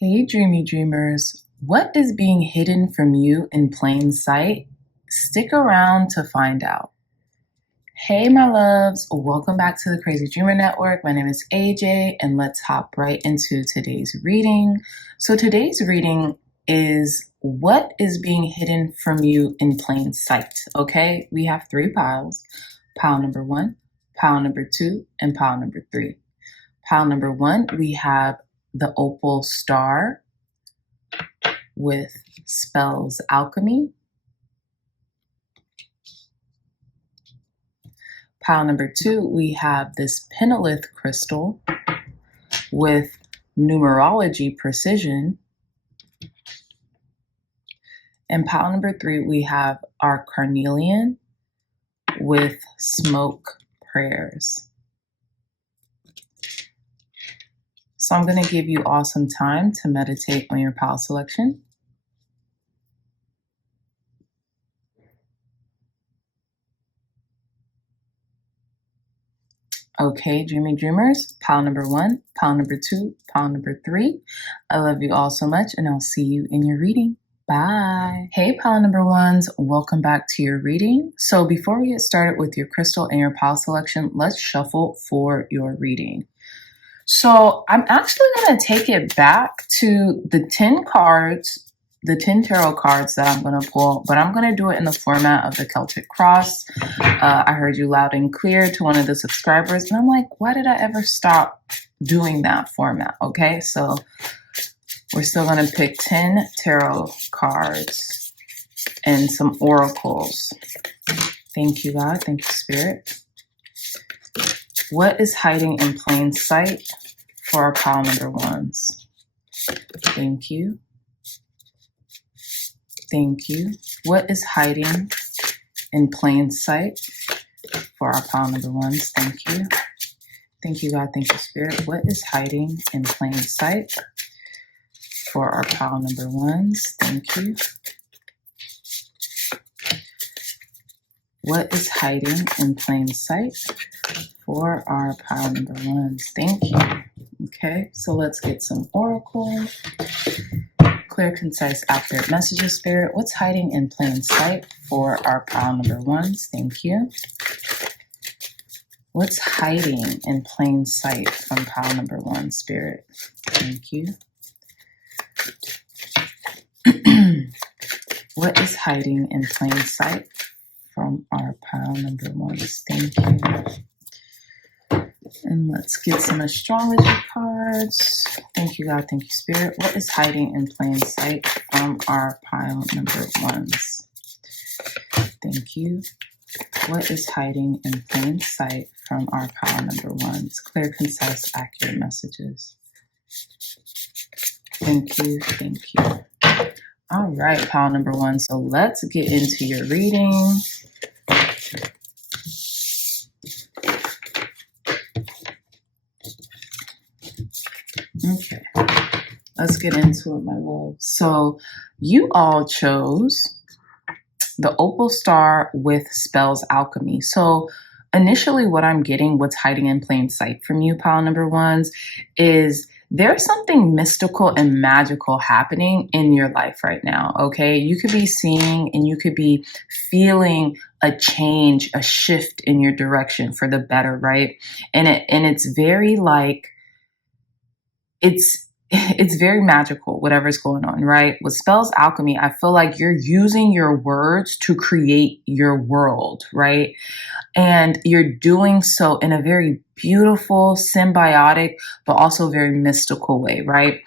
Hey, dreamy dreamers. What is being hidden from you in plain sight? Stick around to find out. Hey, my loves. Welcome back to the Crazy Dreamer Network. My name is AJ, and let's hop right into today's reading. So today's reading is what is being hidden from you in plain sight. Okay, we have 3 piles. Pile number 1, pile number 2, and pile number 3. Pile number 1, we have the opal star with spells alchemy. Pile number 2, we have this penolith crystal with numerology precision. And pile number 3, we have our carnelian with smoke prayers. So I'm going to give you all some time to meditate on your pile selection. Okay, dreamy dreamers, pile number 1, pile number 2, pile number 3. I love you all so much, and I'll see you in your reading. Bye. Hey, pile number 1s, welcome back to your reading. So before we get started with your crystal and your pile selection, let's shuffle for your reading. So I'm actually going to take it back to the 10 cards, the 10 tarot cards that I'm going to pull, but I'm going to do it in the format of the Celtic Cross. I heard you loud and clear to one of the subscribers, and I'm like, why did I ever stop doing that format? Okay, so we're still going to pick 10 tarot cards and some oracles. Thank you, God. Thank you, Spirit. What is hiding in plain sight for our pile number 1s? Thank you. Thank you. What is hiding in plain sight for our pile number 1s? Thank you. Thank you, God. Thank you, Spirit. What is hiding in plain sight for our pile number 1s? Thank you. What is hiding in plain sight for our pile number 1s? Thank you. Okay, so let's get some oracle. Clear, concise, accurate messages, Spirit. What's hiding in plain sight for our pile number 1s? Thank you. What's hiding in plain sight from pile number 1, Spirit? Thank you. What is hiding in plain sight from our pile number 1s? Thank you. And let's get some astrology cards. Thank you, God. Thank you, Spirit. What is hiding in plain sight from our pile number 1s? Thank you. What is hiding in plain sight from our pile number 1s? Clear, concise, accurate messages. Thank you. Thank you. All right, pile number 1. So let's get into your reading. Okay, let's get into it, my love. So you all chose the opal star with spells alchemy. So initially what I'm getting, what's hiding in plain sight from you, pile number 1s, is there's something mystical and magical happening in your life right now, okay? You could be seeing and you could be feeling a change, a shift in your direction for the better, right? And it's very like, it's very magical, whatever's going on, right? With spells alchemy, I feel like you're using your words to create your world, right? And you're doing so in a very beautiful, symbiotic, but also very mystical way, right?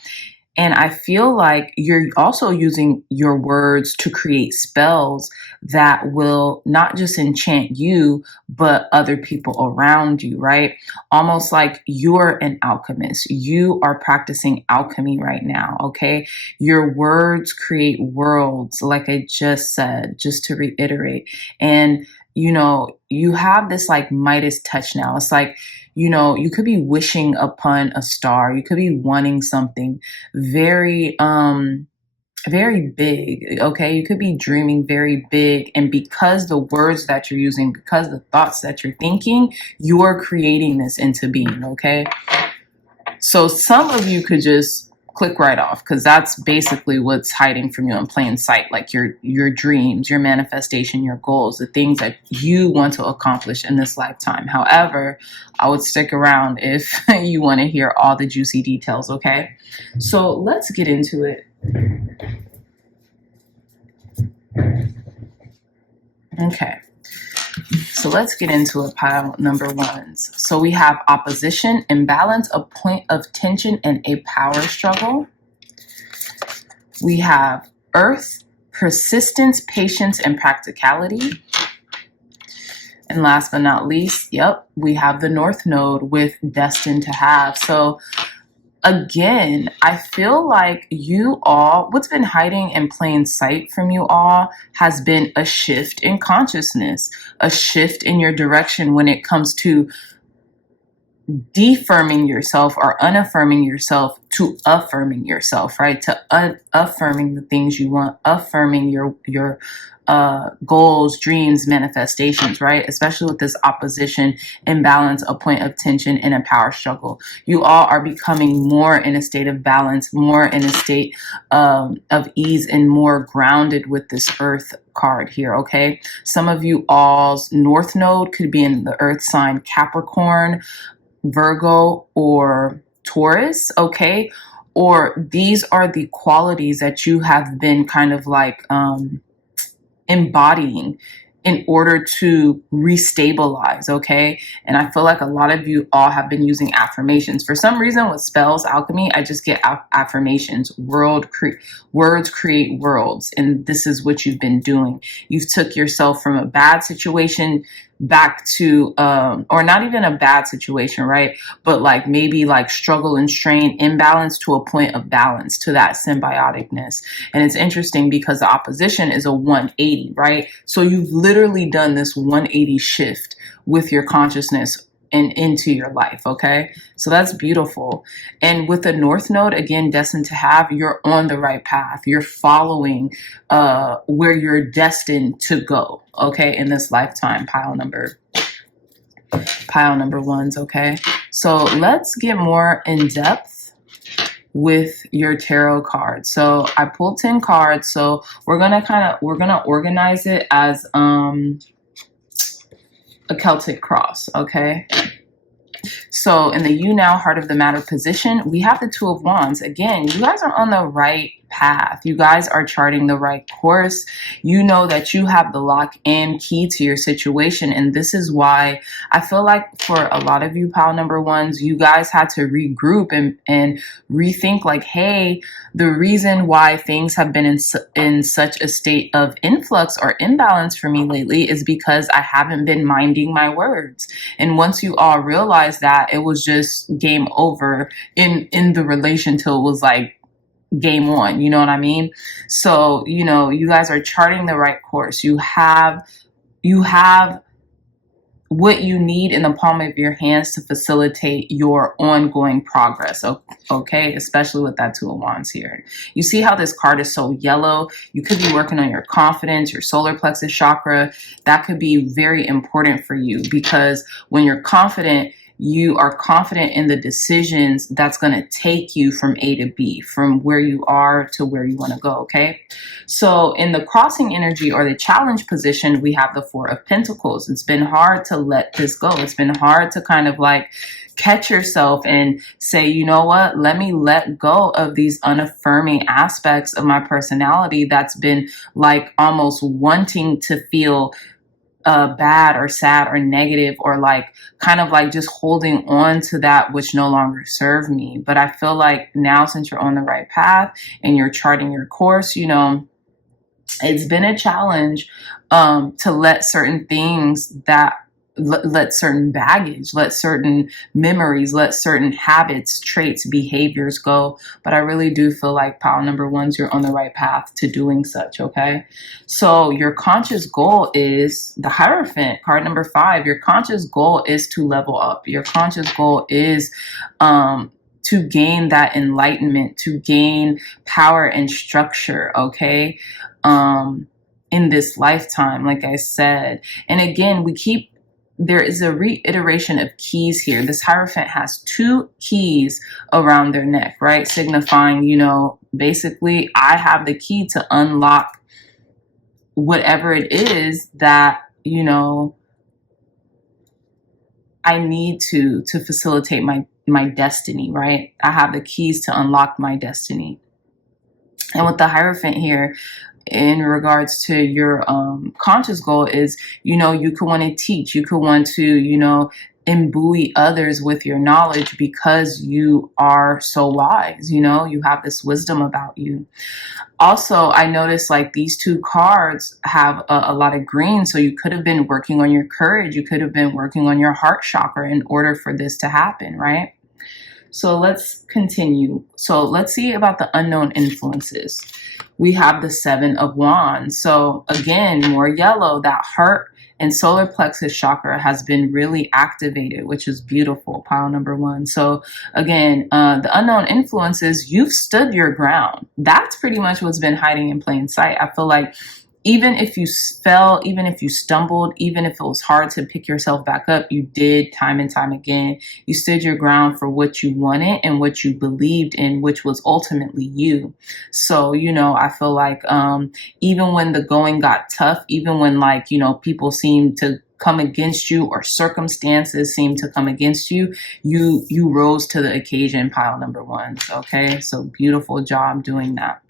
And I feel like you're also using your words to create spells that will not just enchant you, but other people around you, right? Almost like you're an alchemist. You are practicing alchemy right now, okay? Your words create worlds, like I just said, just to reiterate. And, you know, you have this like Midas touch now. It's like, you know, you could be wishing upon a star. You could be wanting something very, very big. Okay. You could be dreaming very big. And because the words that you're using, because the thoughts that you're thinking, you are creating this into being. Okay. So some of you could just click right off, because that's basically what's hiding from you in plain sight, like your dreams, your manifestation, your goals, the things that you want to accomplish in this lifetime. However, I would stick around if you want to hear all the juicy details, okay? So let's get into it. Okay. So let's get into it, pile number ones. So we have opposition, imbalance, a point of tension, and a power struggle. We have earth, persistence, patience, and practicality. And last but not least, yep, we have the North Node with destined to have. So again, I feel like you all, what's been hiding in plain sight from you all has been a shift in consciousness, a shift in your direction when it comes to defirming yourself or unaffirming yourself to affirming yourself, right? To affirming the things you want, affirming your goals, dreams, manifestations, right? Especially with this opposition, imbalance, a point of tension, and a power struggle. You all are becoming more in a state of balance, more in a state of ease, and more grounded with this earth card here, okay? Some of you all's North Node could be in the earth sign Capricorn, Virgo, or Taurus, okay? Or these are the qualities that you have been kind of like embodying in order to restabilize, okay? And I feel like a lot of you all have been using affirmations. For some reason with spells, alchemy, I just get affirmations. Words create worlds. And this is what you've been doing. You've took yourself from a bad situation back to, or not even a bad situation, right? But like maybe like struggle and strain, imbalance to a point of balance, to that symbioticness. And it's interesting because the opposition is a 180, right? So you've literally done this 180 shift with your consciousness and into your life, okay? So that's beautiful. And with the North Node, again, destined to have, you're on the right path. You're following where you're destined to go, okay, in this lifetime, pile number ones, okay? So let's get more in depth with your tarot cards. So I pulled 10 cards. So we're gonna organize it as a Celtic cross, okay? So in the you now heart of the matter position, we have the Two of Wands. Again, you guys are on the right path. You guys are charting the right course. You know that you have the lock and key to your situation. And this is why I feel like for a lot of you pile number ones, you guys had to regroup and rethink like, hey, the reason why things have been in such a state of influx or imbalance for me lately is because I haven't been minding my words. And once you all realize that, it was just game over in the relation till it was like game on, you know what I mean? So, you know, you guys are charting the right course. You have what you need in the palm of your hands to facilitate your ongoing progress, okay? Especially with that Two of Wands here. You see how this card is so yellow? You could be working on your confidence, your solar plexus chakra. That could be very important for you because when you're confident, you are confident in the decisions that's going to take you from A to B, from where you are to where you want to go, okay? So in the crossing energy or the challenge position, we have the Four of Pentacles. It's been hard to let this go. It's been hard to kind of like catch yourself and say, you know what, let me let go of these unaffirming aspects of my personality that's been like almost wanting to feel bad or sad or negative or like kind of like just holding on to that which no longer serve me. But I feel like now since you're on the right path and you're charting your course, you know, it's been a challenge to let certain things that let certain baggage, let certain memories, let certain habits, traits, behaviors go. But I really do feel like pile number ones, you're on the right path to doing such, okay? So your conscious goal is the Hierophant, card number 5. Your conscious goal is to level up. Your conscious goal is to gain that enlightenment, to gain power and structure, okay? In this lifetime, like I said. And again, we keep there is a reiteration of keys here. This Hierophant has 2 keys around their neck, right? Signifying, basically, I have the key to unlock whatever it is that, I need to facilitate my destiny, right? I have the keys to unlock my destiny. And with the Hierophant here, in regards to your conscious goal is, you could want to teach, you could want to, imbue others with your knowledge because you are so wise, you have this wisdom about you. Also, I noticed like these 2 cards have a lot of green. So you could have been working on your courage. You could have been working on your heart chakra in order for this to happen, right? So let's continue. So let's see about the unknown influences. We have the 7 of Wands. So again, more yellow, that heart and solar plexus chakra has been really activated, which is beautiful, pile number 1. So again, the unknown influences, you've stood your ground. That's pretty much what's been hiding in plain sight. I feel like even if you fell, even if you stumbled, even if it was hard to pick yourself back up, you did time and time again. You stood your ground for what you wanted and what you believed in, which was ultimately you. So, I feel like even when the going got tough, even when people seemed to come against you or circumstances seemed to come against you, you rose to the occasion, pile number 1. Okay, so beautiful job doing that.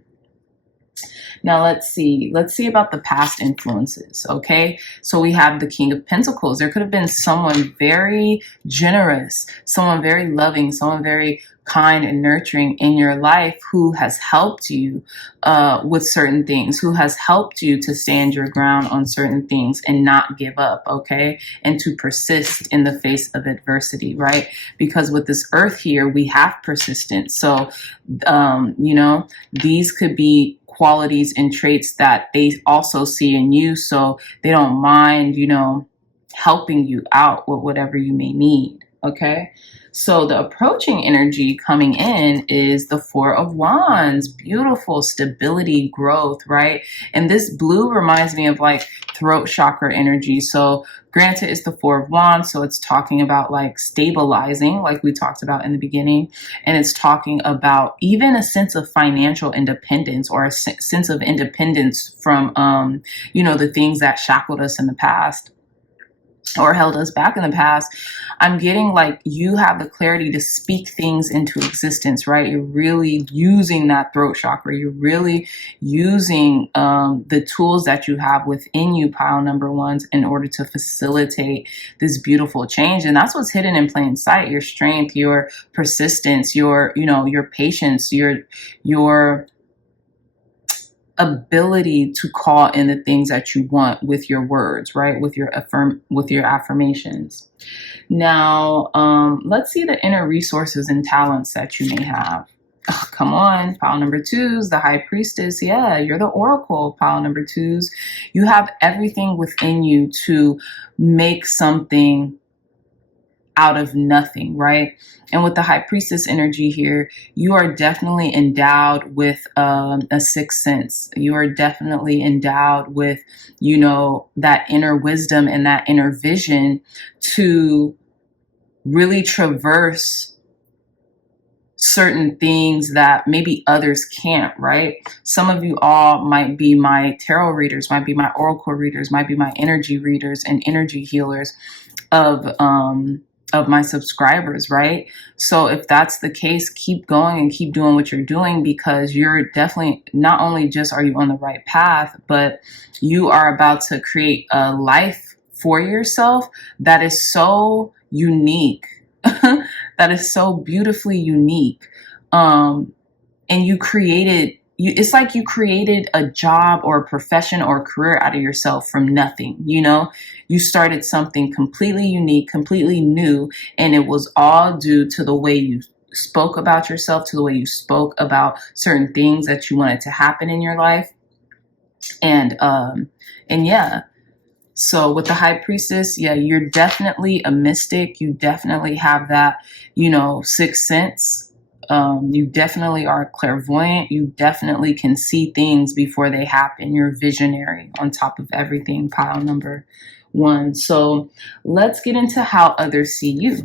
Now let's see about the past influences, okay? So we have the King of Pentacles. There could have been someone very generous, someone very loving, someone very kind and nurturing in your life who has helped you with certain things, who has helped you to stand your ground on certain things and not give up, okay? And to persist in the face of adversity, right? Because with this Earth here, we have persistence. So, these could be qualities and traits that they also see in you, so they don't mind, helping you out with whatever you may need, okay? So the approaching energy coming in is the 4 of Wands, beautiful stability, growth, right? And this blue reminds me of like throat chakra energy. So granted, it's the 4 of Wands, so it's talking about like stabilizing, like we talked about in the beginning. And it's talking about even a sense of financial independence or a sense of independence from, the things that shackled us in the past or held us back in the past. I'm getting like you have the clarity to speak things into existence, right? You're really using that throat chakra. You're really using the tools that you have within you, pile number 1s, in order to facilitate this beautiful change. And that's what's hidden in plain sight: your strength, your persistence, your patience, your ability to call in the things that you want with your words, right? With your affirmations. Now, let's see the inner resources and talents that you may have. Oh, come on, pile number 2s, the High Priestess. Yeah, you're the Oracle, pile number 2s. You have everything within you to make something out of nothing, right? And with the High Priestess energy here, you are definitely endowed with a sixth sense. You are definitely endowed with, that inner wisdom and that inner vision to really traverse certain things that maybe others can't, right? Some of you all might be my tarot readers, might be my oracle readers, might be my energy readers and energy healers of my subscribers, right? So if that's the case, keep going and keep doing what you're doing, because you're definitely, not only just are you on the right path, but you are about to create a life for yourself that is so unique, that is so beautifully unique. And it's like you created a job or a profession or a career out of yourself from nothing, You started something completely unique, completely new, and it was all due to the way you spoke about yourself, to the way you spoke about certain things that you wanted to happen in your life. And yeah. So with the High Priestess, yeah, you're definitely a mystic. You definitely have that, sixth sense. You definitely are clairvoyant. You definitely can see things before they happen. You're visionary on top of everything, pile number one. So let's get into how others see you.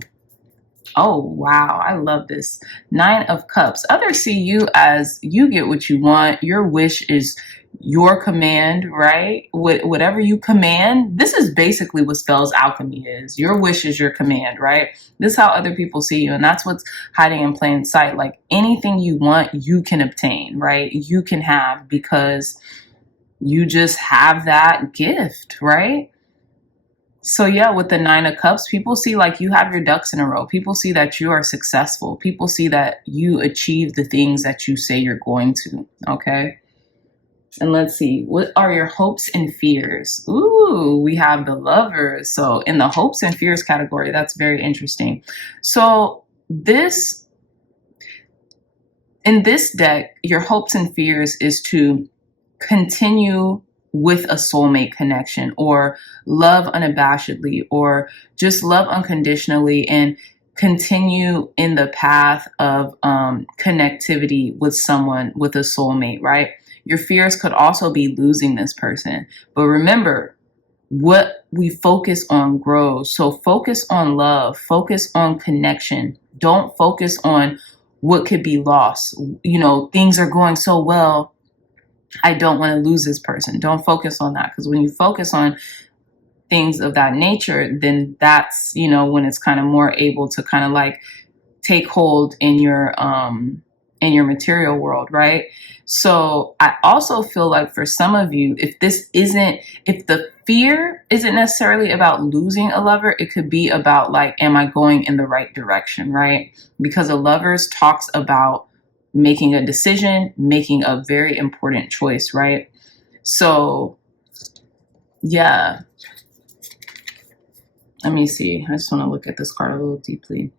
Oh, wow. I love this. 9 of Cups. Others see you as you get what you want. Your wish is your command, right? Whatever you command, this is basically what spells alchemy is. Your wish is your command, right? This is how other people see you. And that's what's hiding in plain sight. Like anything you want, you can obtain, right? You can have because you just have that gift, right? So yeah, with the 9 of Cups, people see like you have your ducks in a row. People see that you are successful. People see that you achieve the things that you say you're going to. Okay. And let's see, what are your hopes and fears? Ooh, we have the Lovers. So in the hopes and fears category, that's very interesting. So in this deck, your hopes and fears is to continue with a soulmate connection, or love unabashedly, or just love unconditionally, and continue in the path of connectivity with someone, with a soulmate, right? Your fears could also be losing this person. But remember, what we focus on grows. So focus on love, focus on connection. Don't focus on what could be lost. You know, things are going so well, I don't want to lose this person. Don't focus on that, because when you focus on things of that nature, then that's, you know, when it's kind of more able to kind of like take hold in your material world, right? So I also feel like for some of you, if the fear isn't necessarily about losing a lover, it could be about like, am I going in the right direction, right? Because a Lovers talks about making a decision, making a very important choice, right? So yeah, let me see. I just want to look at this card a little deeply.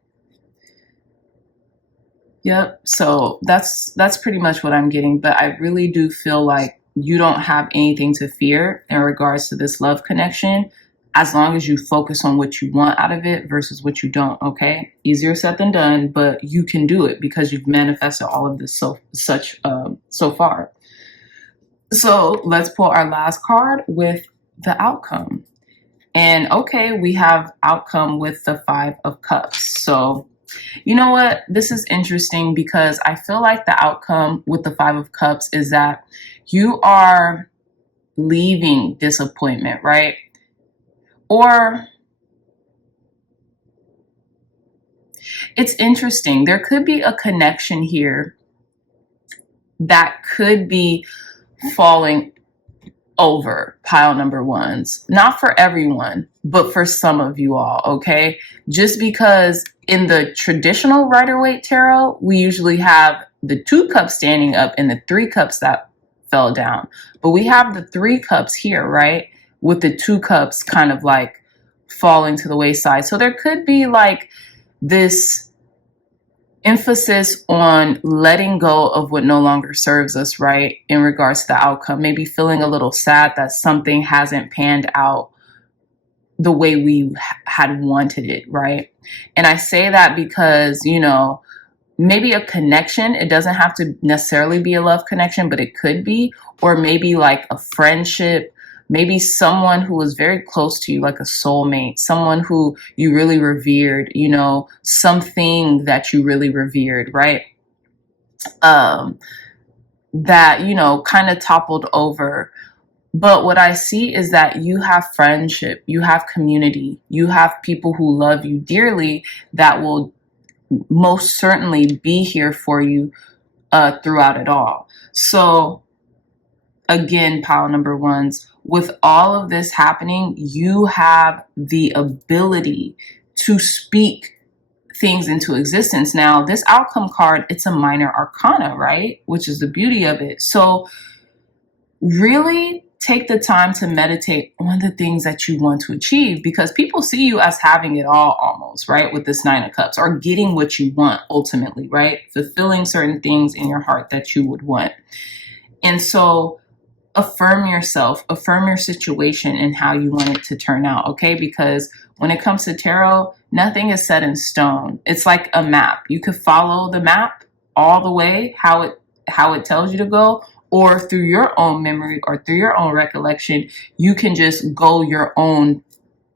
Yep. So that's pretty much what I'm getting. But I really do feel like you don't have anything to fear in regards to this love connection, as long as you focus on what you want out of it versus what you don't. Okay. Easier said than done, but you can do it because you've manifested all of this so far. So let's pull our last card with the outcome. And okay, we have outcome with the 5 of Cups. So you know what? This is interesting because I feel like the outcome with the 5 of Cups is that you are leaving disappointment, right? Or it's interesting. There could be a connection here that could be falling over, pile number ones. Not for everyone, but for some of you all, okay? Just because in the traditional Rider-Waite tarot, we usually have the 2 cups standing up and the 3 cups that fell down. But we have the 3 cups here, right? With the 2 cups kind of like falling to the wayside. So there could be like this emphasis on letting go of what no longer serves us, right? In regards to the outcome, maybe feeling a little sad that something hasn't panned out the way we had wanted it, right? And I say that because, you know, maybe a connection, it doesn't have to necessarily be a love connection, but it could be, or maybe like a friendship, maybe someone who was very close to you, like a soulmate, someone who you really revered, you know, something that you really revered, right? That, you know, kind of toppled over. But what I see is that you have friendship, you have community, you have people who love you dearly that will most certainly be here for you throughout it all. So again, pile number ones, with all of this happening, you have the ability to speak things into existence. Now, this outcome card, it's a minor arcana, right? Which is the beauty of it. So really take the time to meditate on the things that you want to achieve, because people see you as having it all almost, right? With this 9 of Cups, or getting what you want ultimately, right? Fulfilling certain things in your heart that you would want. And so affirm yourself, affirm your situation and how you want it to turn out, okay? Because when it comes to tarot, nothing is set in stone. It's like a map. You could follow the map all the way, how it tells you to go, or through your own memory or through your own recollection, you can just go your own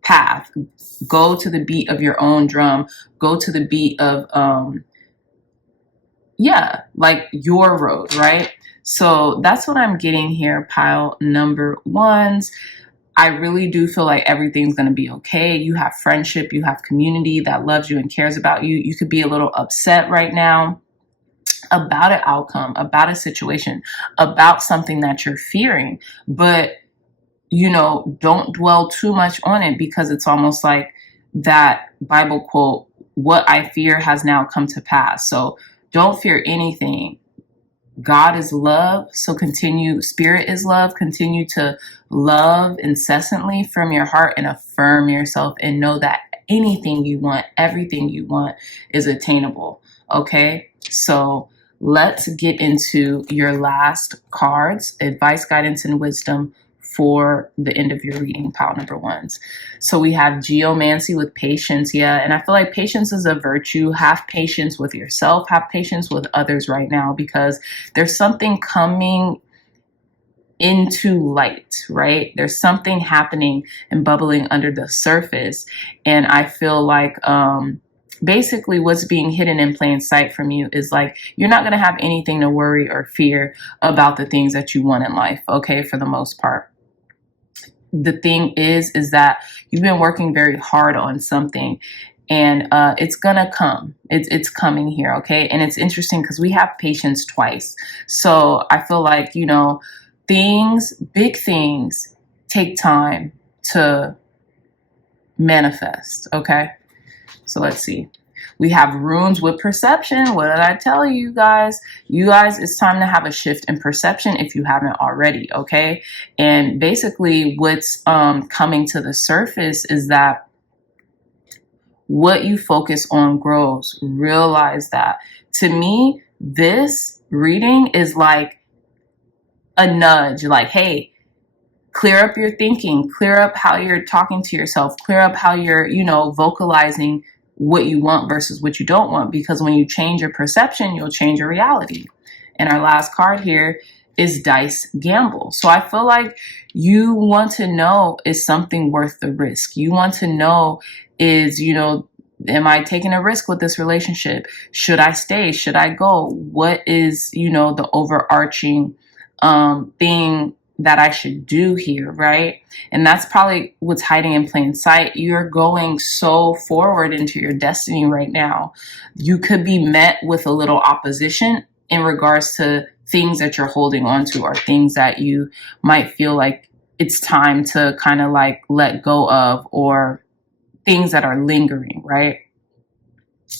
path. Go to the beat of your own drum. Go to the beat of, yeah, like your road, right? So that's what I'm getting here, pile number ones. I really do feel like everything's going to be okay. You have friendship, you have community that loves you and cares about you. You could be a little upset right now about an outcome, about a situation, about something that you're fearing, but you know, don't dwell too much on it, because it's almost like that Bible quote, what I fear has now come to pass. So don't fear anything. God is love. So continue, Spirit is love. Continue to love incessantly from your heart and affirm yourself and know that anything you want, everything you want is attainable. Okay. So let's get into your last cards, advice, guidance, and wisdom for the end of your reading, pile number ones. So we have geomancy with patience. Yeah. And I feel like patience is a virtue. Have patience with yourself, have patience with others right now, because there's something coming into light, right? There's something happening and bubbling under the surface. And I feel like, basically what's being hidden in plain sight from you is like, you're not going to have anything to worry or fear about the things that you want in life. Okay. For the most part. The thing is that you've been working very hard on something, and it's gonna come. It's coming here, okay? And it's interesting because we have patience twice. So I feel like, you know, big things take time to manifest, okay? So let's see. We have runes with perception. What did I tell you guys? You guys, it's time to have a shift in perception if you haven't already, okay? And basically what's coming to the surface is that what you focus on grows. Realize that. To me, this reading is like a nudge, like, hey, clear up your thinking, clear up how you're talking to yourself, clear up how you're, you know, vocalizing what you want versus what you don't want, because when you change your perception, you'll change your reality. And our last card here is dice gamble. So I feel like you want to know, is something worth the risk? You want to know, is, you know, am I taking a risk with this relationship? Should I stay? Should I go? What is, you know, the overarching thing that I should do here, right? And that's probably what's hiding in plain sight. You're going so forward into your destiny right now. You could be met with a little opposition in regards to things that you're holding on to, or things that you might feel like it's time to kind of like let go of, or things that are lingering, right?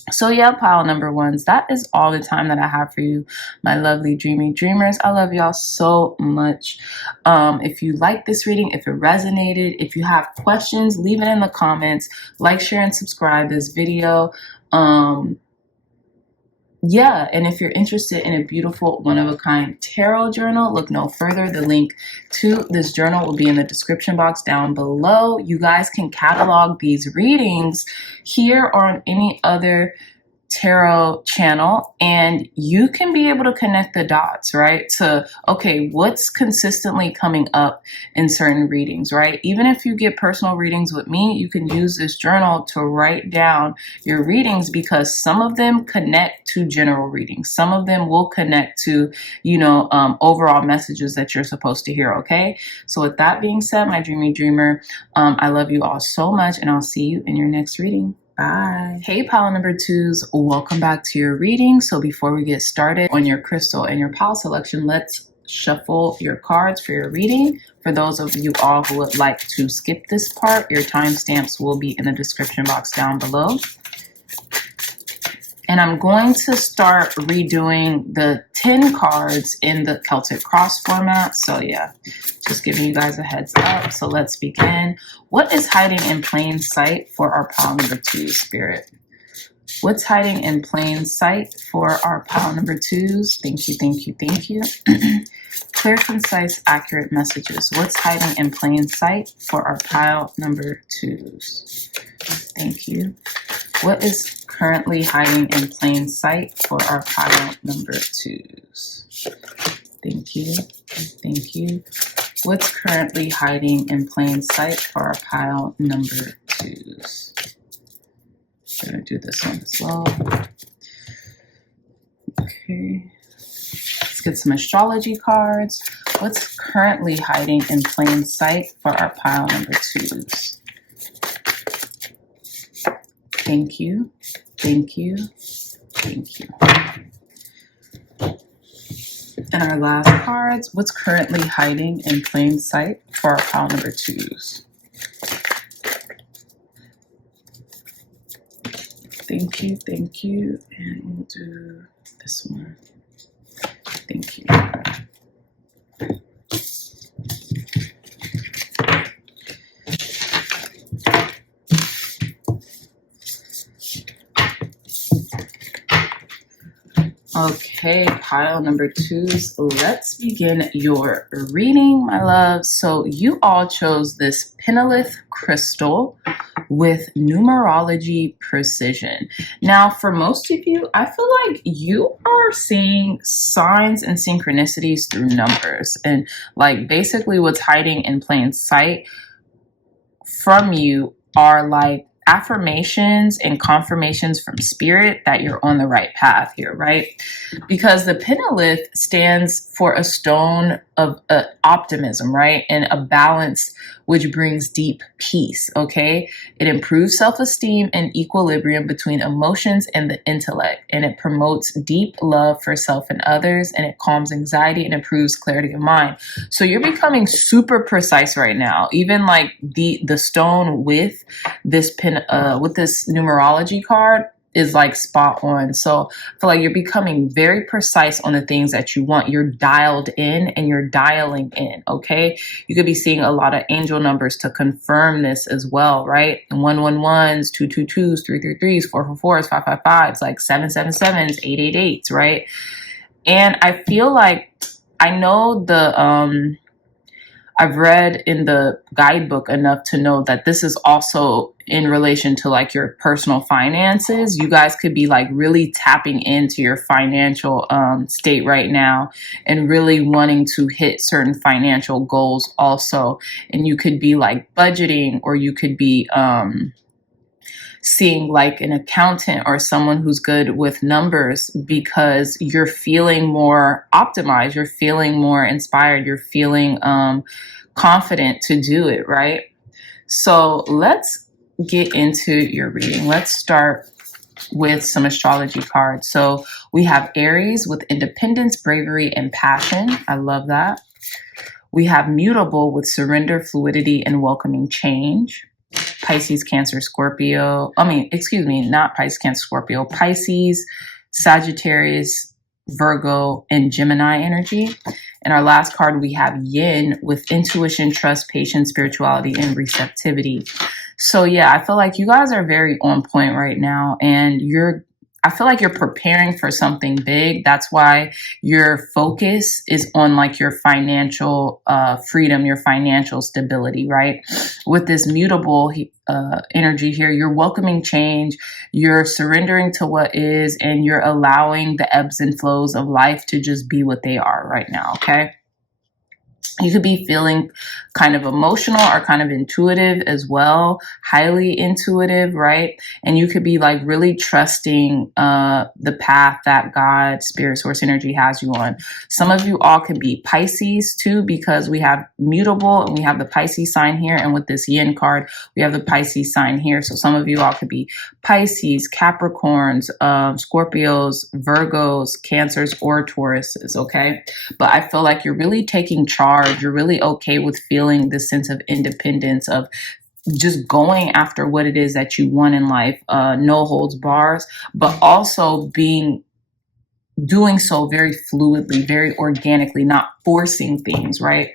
So yeah, pile number ones, that is all the time that I have for you, my lovely dreamy dreamers. I love y'all so much. If you like this reading, if it resonated, if you have questions, leave it in the comments. Like, share, and subscribe this video. Yeah, and if you're interested in a beautiful one-of-a-kind tarot journal, look no further. The link to this journal will be in the description box down below. You guys can catalog these readings here or on any other tarot channel, and you can be able to connect the dots, right? To, okay, what's consistently coming up in certain readings, right? Even if you get personal readings with me, you can use this journal to write down your readings, because some of them connect to general readings. Some of them will connect to, you know, overall messages that you're supposed to hear, okay? So with that being said, my dreamy dreamer, I love you all so much, and I'll see you in your next reading. Bye. Hey, pile number twos, welcome back to your reading. So before we get started on your crystal and your pile selection, let's shuffle your cards for your reading. For those of you all who would like to skip this part, your timestamps will be in the description box down below. And I'm going to start redoing the 10 cards in the Celtic cross format. So yeah, just giving you guys a heads up. So let's begin. What is hiding in plain sight for our pile number two, Spirit? What's hiding in plain sight for our pile number twos? Thank you, thank you, thank you. Clear, concise, accurate messages. What's hiding in plain sight for our pile number twos? Thank you. What is currently hiding in plain sight for our pile number twos? Thank you. Thank you. What's currently hiding in plain sight for our pile number 2s? I'm going to do this one as well. Okay. Let's get some astrology cards. What's currently hiding in plain sight for our pile number 2s? Thank you. Thank you. Thank you. And our last cards, what's currently hiding in plain sight for our pile number 2s? Thank you, thank you. And we'll do this one. Thank you. Okay, pile number 2s, let's begin your reading, my love. So you all chose this Penolith crystal with numerology precision. Now, for most of you, I feel like you are seeing signs and synchronicities through numbers, and like basically what's hiding in plain sight from you are like affirmations and confirmations from spirit that you're on the right path here, right? Because the Penolith stands for a stone of optimism, right? And a balance which brings deep peace, okay? It improves self-esteem and equilibrium between emotions and the intellect, and it promotes deep love for self and others, and it calms anxiety and improves clarity of mind. So you're becoming super precise right now. Even like the stone with this with this numerology card is like spot on. So I feel like you're becoming very precise on the things that you want. You're dialed in and you're dialing in, okay? You could be seeing a lot of angel numbers to confirm this as well, right? 111s, 222s, 333s, 444s, 555s, like 777s, 888s, right? And I feel like I know I've read in the guidebook enough to know that this is also in relation to like your personal finances. You guys could be like really tapping into your financial state right now and really wanting to hit certain financial goals also. And you could be like budgeting, or you could be seeing like an accountant or someone who's good with numbers, because you're feeling more optimized, you're feeling more inspired, you're feeling confident to do it, right? So let's get into your reading. Let's start with some astrology cards. So we have Aries with independence, bravery, and passion. I love that. We have Mutable with surrender, fluidity, and welcoming change. Pisces, Cancer, Scorpio. Not Pisces, Cancer, Scorpio. Pisces, Sagittarius, Virgo, and Gemini energy. And our last card, we have Yin with intuition, trust, patience, spirituality, and receptivity. So yeah, I feel like you guys are very on point right now, and I feel like you're preparing for something big. That's why your focus is on like your financial freedom, your financial stability, right? With this mutable energy here, you're welcoming change, you're surrendering to what is, and you're allowing the ebbs and flows of life to just be what they are right now, okay? You could be feeling kind of emotional or kind of intuitive as well, highly intuitive, right? And you could be like really trusting the path that God, spirit, source, energy has you on. Some of you all could be Pisces too, because we have mutable and we have the Pisces sign here. And with this Yin card, we have the Pisces sign here. So some of you all could be Pisces, Capricorns, Scorpios, Virgos, Cancers, or Tauruses, okay? But I feel like you're really taking charge. You're really okay with feeling this sense of independence, of just going after what it is that you want in life, no holds bars, but also doing so very fluidly, very organically, not forcing things, right?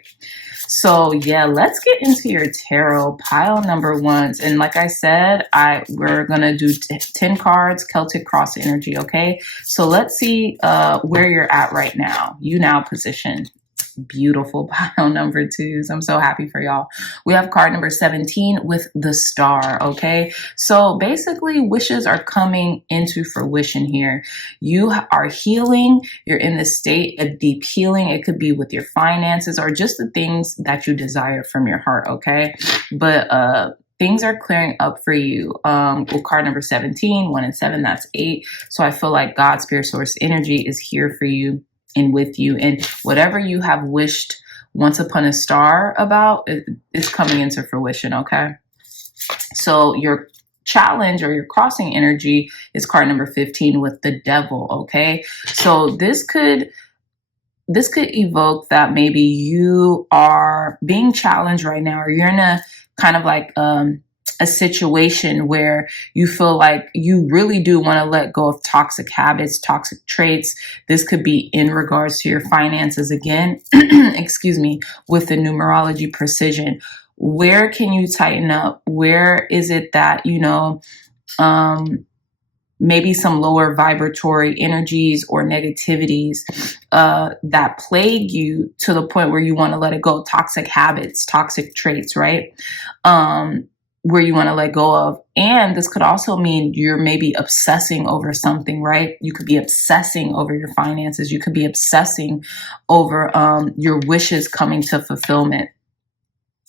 So yeah, let's get into your tarot pile number 1s. And like I said, we're going to do 10 cards, Celtic cross energy, okay? So let's see where you're at right now. You now position. beautiful pile number twos. I'm so happy for y'all. We have card number 17 with the star. Okay. So basically wishes are coming into fruition here. You are healing. You're in the state of deep healing. It could be with your finances or just the things that you desire from your heart. Okay. But, things are clearing up for you. With card number 17, 1 and 7, that's 8. So I feel like God's spirit source energy is here for you and with you. And whatever you have wished once upon a star about is coming into fruition, okay? So your challenge or your crossing energy is card number 15 with the devil, okay? So this could evoke that maybe you are being challenged right now, or you're in a kind of like a situation where you feel like you really do want to let go of toxic habits, toxic traits. This could be in regards to your finances again, excuse me, with the numerology precision. Where can you tighten up? Where is it that, maybe some lower vibratory energies or negativities that plague you to the point where you want to let it go? Toxic habits, toxic traits, right? Where you want to let go of. And this could also mean you're maybe obsessing over something, right? You could be obsessing over your finances. You could be obsessing over your wishes coming to fulfillment,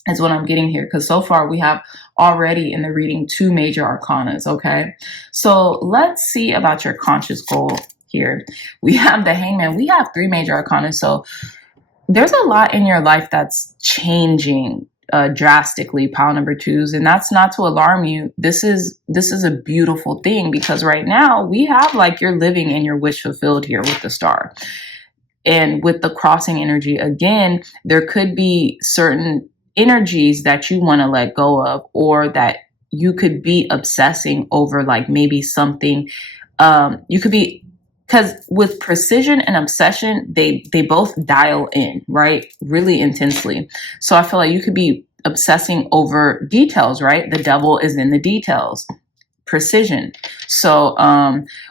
is what I'm getting here. Because so far we have already in the reading 2 major arcanas, okay? So let's see about your conscious goal here. We have the Hangman. We have 3 major arcanas. So there's a lot in your life that's changing drastically, pile number 2s. And that's not to alarm you. This is a beautiful thing, because right now we have like you're living in your wish fulfilled here with the star. And with the crossing energy, again, there could be certain energies that you want to let go of, or that you could be obsessing over, like maybe something you could be, because with precision and obsession, they both dial in, right? Really intensely. So I feel like you could be obsessing over details, right? The devil is in the details. Precision. So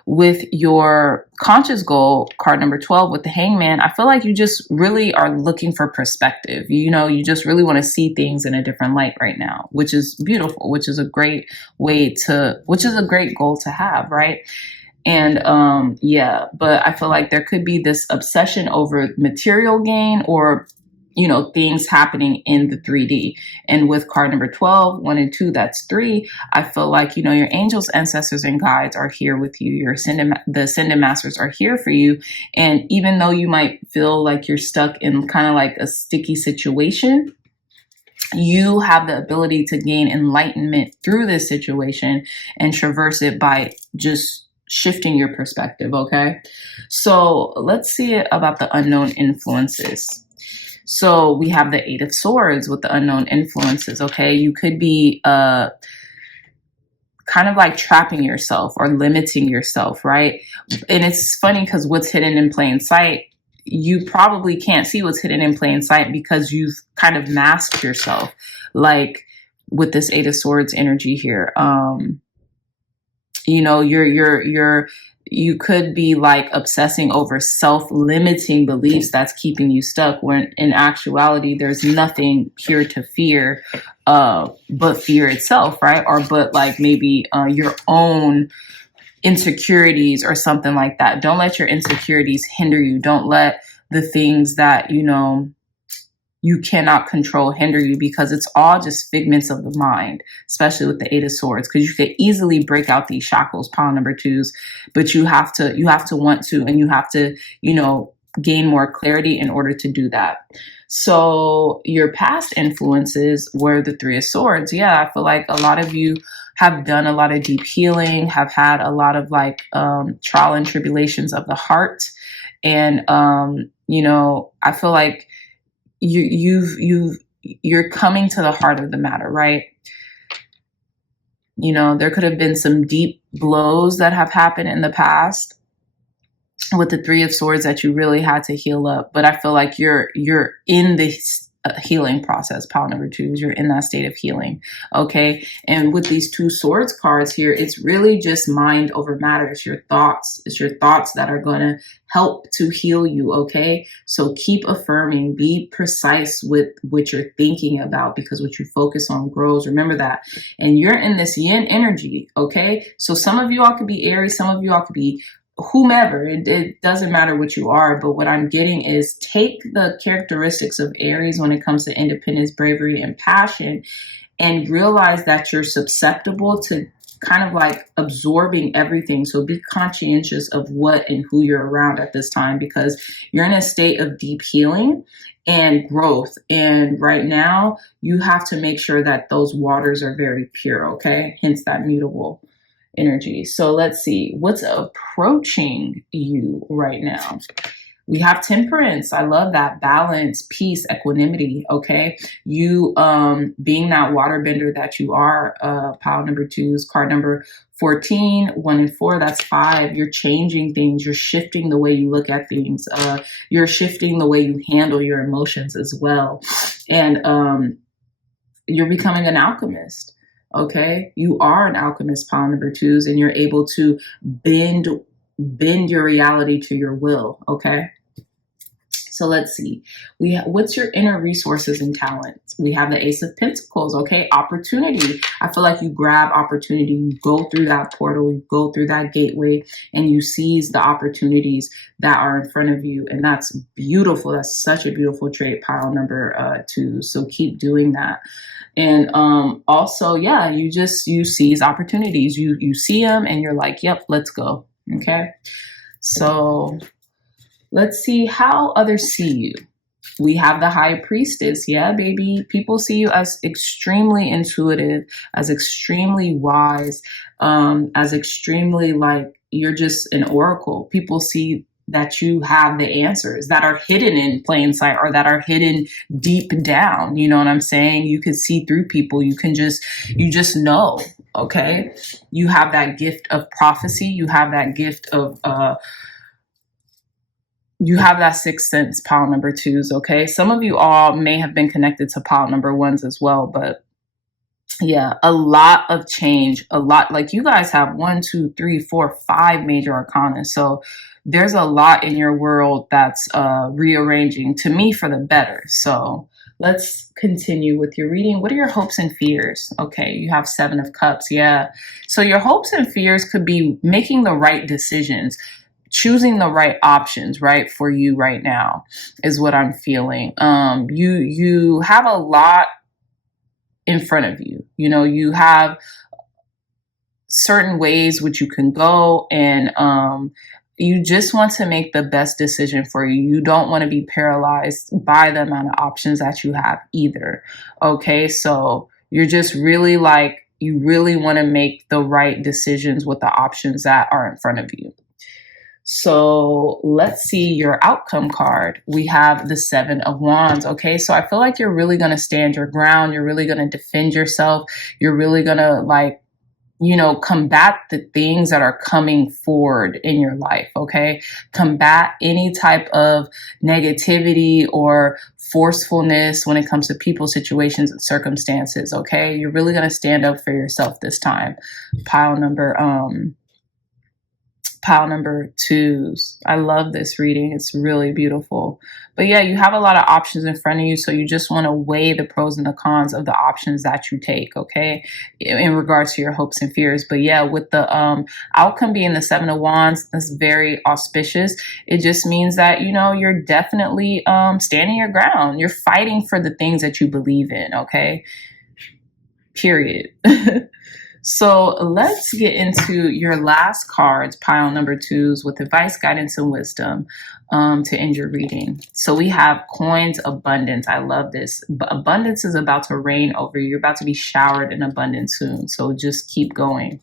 with your conscious goal, card number 12 with the Hangman, I feel like you just really are looking for perspective. You just really want to see things in a different light right now, which is beautiful, which is a great goal to have, right? And but I feel like there could be this obsession over material gain, or things happening in the 3D. And with card number 12, 1 and 2, that's 3. I feel like, your angels, ancestors, and guides are here with you. The ascended masters are here for you. And even though you might feel like you're stuck in kind of like a sticky situation, you have the ability to gain enlightenment through this situation and traverse it by just shifting your perspective. Okay. So let's see about the unknown influences. So we have the 8 of Swords with the unknown influences, okay? You could be kind of like trapping yourself or limiting yourself, right? And it's funny because what's hidden in plain sight, you probably can't see what's hidden in plain sight because you've kind of masked yourself. Like with this 8 of Swords energy here, you could be like obsessing over self-limiting beliefs that's keeping you stuck, when in actuality, there's nothing here to fear, but fear itself, right? Or, but like maybe your own insecurities or something like that. Don't let your insecurities hinder you. Don't let the things that, you cannot control hinder you, because it's all just figments of the mind, especially with the 8 of Swords, because you could easily break out these shackles, pile number 2s, but you have to want to, and you have to, gain more clarity in order to do that. So your past influences were the 3 of Swords. Yeah, I feel like a lot of you have done a lot of deep healing, have had a lot of like trial and tribulations of the heart. And, I feel like you're coming to the heart of the matter, right? There could have been some deep blows that have happened in the past with the 3 of Swords that you really had to heal up. But I feel like you're in a healing process. Pile number 2 is you're in that state of healing. Okay. And with these 2 swords cards here, it's really just mind over matter. It's your thoughts. It's your thoughts that are going to help to heal you. Okay. So keep affirming, be precise with what you're thinking about, because what you focus on grows. Remember that. And you're in this yin energy. Okay. So some of you all could be Aries. Some of you all could be whomever. It doesn't matter what you are, but what I'm getting is take the characteristics of Aries when it comes to independence, bravery, and passion, and realize that you're susceptible to kind of like absorbing everything. So be conscientious of what and who you're around at this time, because you're in a state of deep healing and growth. And right now you have to make sure that those waters are very pure. Okay. Hence that mutable energy. So let's see what's approaching you right now. We have temperance. I love that. Balance, peace, equanimity. Okay. You, being that waterbender that you are, pile number 2's card number 14, 1 and 4, that's 5. You're changing things. You're shifting the way you look at things. You're shifting the way you handle your emotions as well. And, you're becoming an alchemist. Okay. You are an alchemist, pile number 2's, and you're able to bend your reality to your will. Okay. So let's see. What's your inner resources and talents? We have the Ace of Pentacles. Okay. Opportunity. I feel like you grab opportunity. You go through that portal, you go through that gateway, and you seize the opportunities that are in front of you. And that's beautiful. That's such a beautiful trait, pile number 2. So keep doing that. And also, yeah, you seize opportunities. You see them and you're like, yep, let's go. Okay. So let's see how others see you. We have the High Priestess. Yeah, baby. People see you as extremely intuitive, as extremely wise, as extremely like you're just an oracle. People see that you have the answers that are hidden in plain sight or that are hidden deep down. You know what I'm saying? You can see through people. You just know. Okay. You have that gift of prophecy. You have that gift of, you have that sixth sense, pile number 2's. Okay. Some of you all may have been connected to pile number 1's as well, but yeah, a lot of change, a lot. Like you guys have 1, 2, 3, 4, 5 major arcana. So there's a lot in your world that's rearranging, to me, for the better. So let's continue with your reading. What are your hopes and fears? Okay, you have 7 of Cups. Yeah. So your hopes and fears could be making the right decisions, choosing the right options, right, for you right now is what I'm feeling. You have a lot in front of you. You know, you have certain ways which you can go, and you just want to make the best decision for you. You don't want to be paralyzed by the amount of options that you have either. Okay, so you're just really like, you really want to make the right decisions with the options that are in front of you. So let's see your outcome card. We have the 7 of Wands. Okay, so I feel like you're really going to stand your ground. You're really going to defend yourself. You're really going to, like, you know, combat the things that are coming forward in your life. Okay, combat any type of negativity or forcefulness when it comes to people, situations, and circumstances. Okay, you're really going to stand up for yourself this time. Pile number 2's. I love this reading. It's really beautiful. But yeah, you have a lot of options in front of you. So you just want to weigh the pros and the cons of the options that you take, okay, in regards to your hopes and fears. But yeah, with the outcome being the 7 of Wands, that's very auspicious. It just means that, you know, you're definitely standing your ground. You're fighting for the things that you believe in, okay? Period. So let's get into your last cards, pile number 2's, with advice, guidance, and wisdom to end your reading. So we have Coins, Abundance. I love this. Abundance is about to reign over you. You're about to be showered in abundance soon. So just keep going.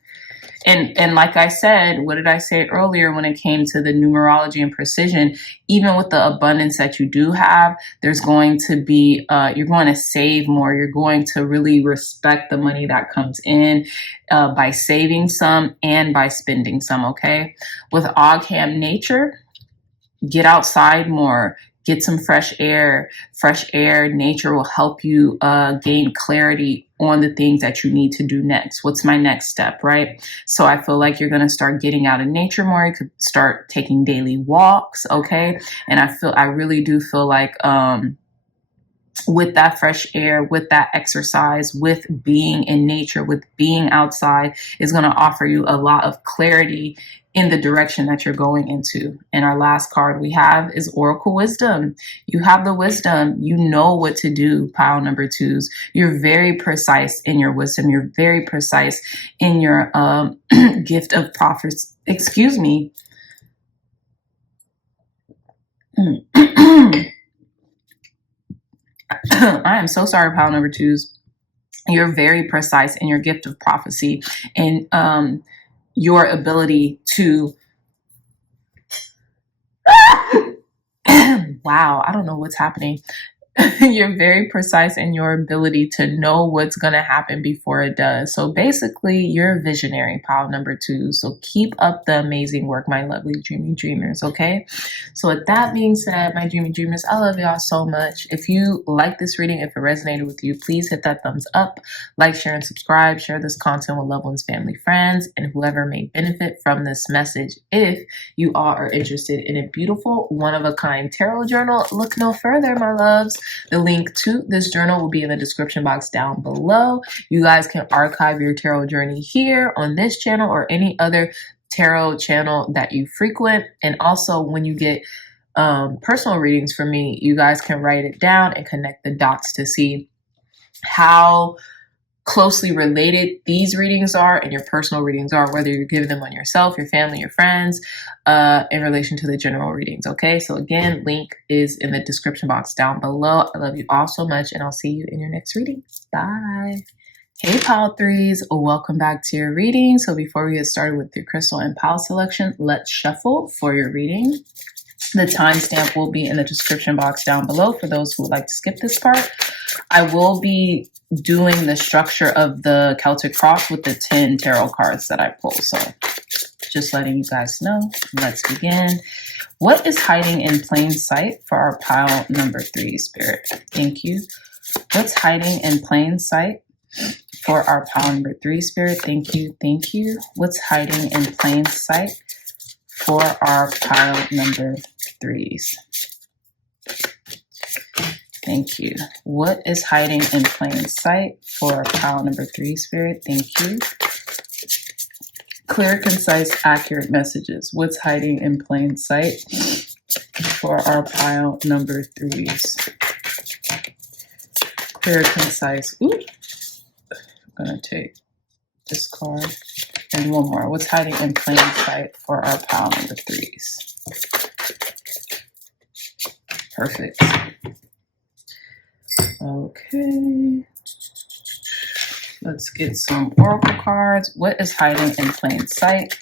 And like I said, what did I say earlier when it came to the numerology and precision? Even with the abundance that you do have, there's going to be, you're going to save more. You're going to really respect the money that comes in by saving some and by spending some, okay? With Ogham nature, get outside more. get some fresh air. Fresh air, nature will help you gain clarity on the things that you need to do next. What's my next step, right? So I feel like you're going to start getting out in nature more. You could start taking daily walks, okay? And I really do feel like with that fresh air, with that exercise, with being in nature, with being outside is going to offer you a lot of clarity in the direction that you're going into. And our last card we have is Oracle Wisdom. You have the wisdom. You know what to do, pile number twos. You're very precise in your wisdom. You're very precise in your gift of prophets. Excuse me. I am so sorry, pile number twos. You're very precise in your gift of prophecy and your ability to wow, I don't know what's happening. You're very precise in your ability to know what's going to happen before it does. So basically, you're a visionary, pile number two. So keep up the amazing work, my lovely dreamy dreamers, okay? So with that being said, my dreamy dreamers, I love y'all so much. If you like this reading, if it resonated with you, please hit that thumbs up, like, share, and subscribe. Share this content with loved ones, family, friends, and whoever may benefit from this message. If you all are interested in a beautiful, one-of-a-kind tarot journal, look no further, my loves. The link to this journal will be in the description box down below. You guys can archive your tarot journey here on this channel or any other tarot channel that you frequent. And also when you get personal readings from me, you guys can write it down and connect the dots to see how closely related these readings are and your personal readings are, whether you're giving them on yourself, your family, your friends, in relation to the general readings. Okay, so again, link is in the description box down below. I love you all so much, and I'll see you in your next reading. Bye. Hey, pile threes, welcome back to your reading. So before we get started with your crystal and pile selection, let's shuffle for your reading. The timestamp will be in the description box down below for those who would like to skip this part. I will be doing the structure of the Celtic cross with the 10 tarot cards that I pulled. So just letting you guys know. Let's begin. What is hiding in plain sight for our pile number three, Spirit? Thank you. What's hiding in plain sight for our pile number three, Spirit? Thank you. Thank you. What's hiding in plain sight for our pile number threes? Thank you. What is hiding in plain sight for pile number three, Spirit? Thank you. Clear, concise, accurate messages. What's hiding in plain sight for our pile number threes? Clear, concise. Ooh. I'm going to take this card and one more. What's hiding in plain sight for our pile number threes? Perfect. Okay. Let's get some oracle cards. What is hiding in plain sight